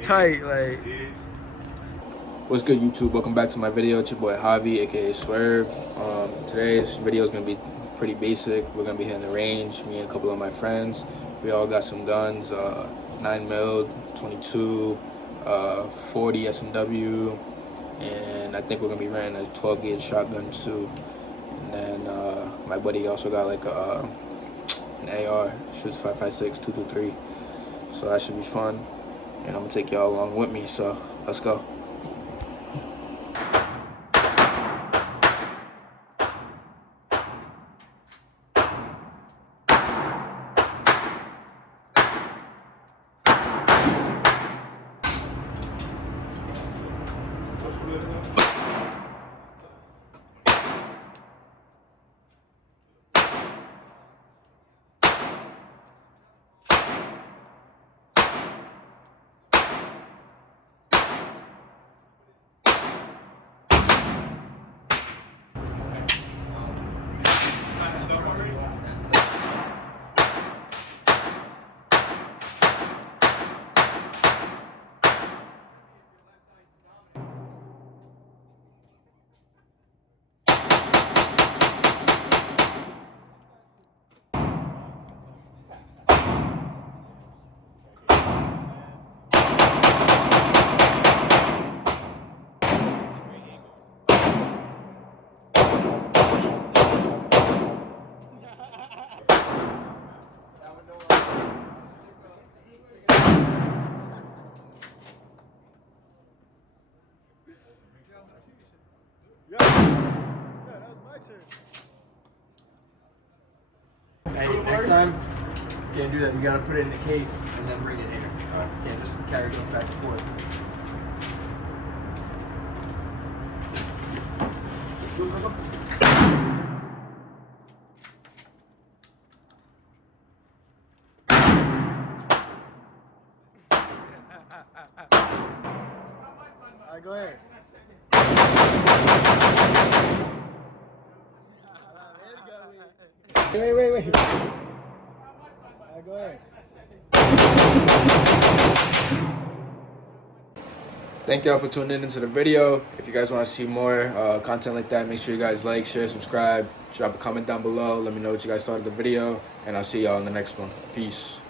tight, like. What's good, YouTube? Welcome back to my video. It's your boy Javi, aka Swerve. Today's video is gonna be pretty basic. We're gonna be hitting the range. Me and a couple of my friends. We all got some guns: 9mm, 22, 40 S&W, and I think we're gonna be running a 12-gauge shotgun too. And then my buddy also got like an AR, shoots 5.56, 223. So that should be fun. And I'm gonna take y'all along with me. So let's go. Yeah, that was my turn. Hey, next time, can't do that. You gotta put it in the case and then bring it here. Can't just carry those back and forth. All right, go ahead. Wait. All right, go ahead. Thank y'all for tuning into the video. If you guys want to see more content like that, make sure you guys like, share, subscribe, drop a comment down below. Let me know what you guys thought of the video, and I'll see y'all in the next one. Peace.